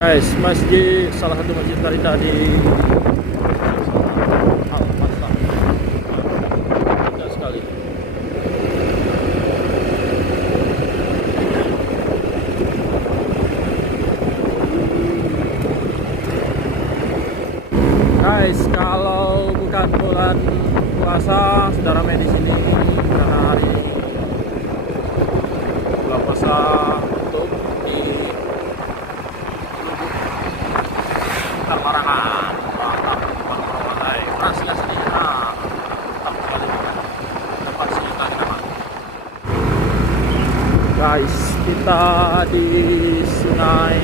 Guys, masjid salah satu masjid Tarita di Al-Masah. Indah sekali. Guys, kalau bukan bulan puasa, sudah ramai di sini karena hari bulan puasa untuk di larangan guys, kita di sungai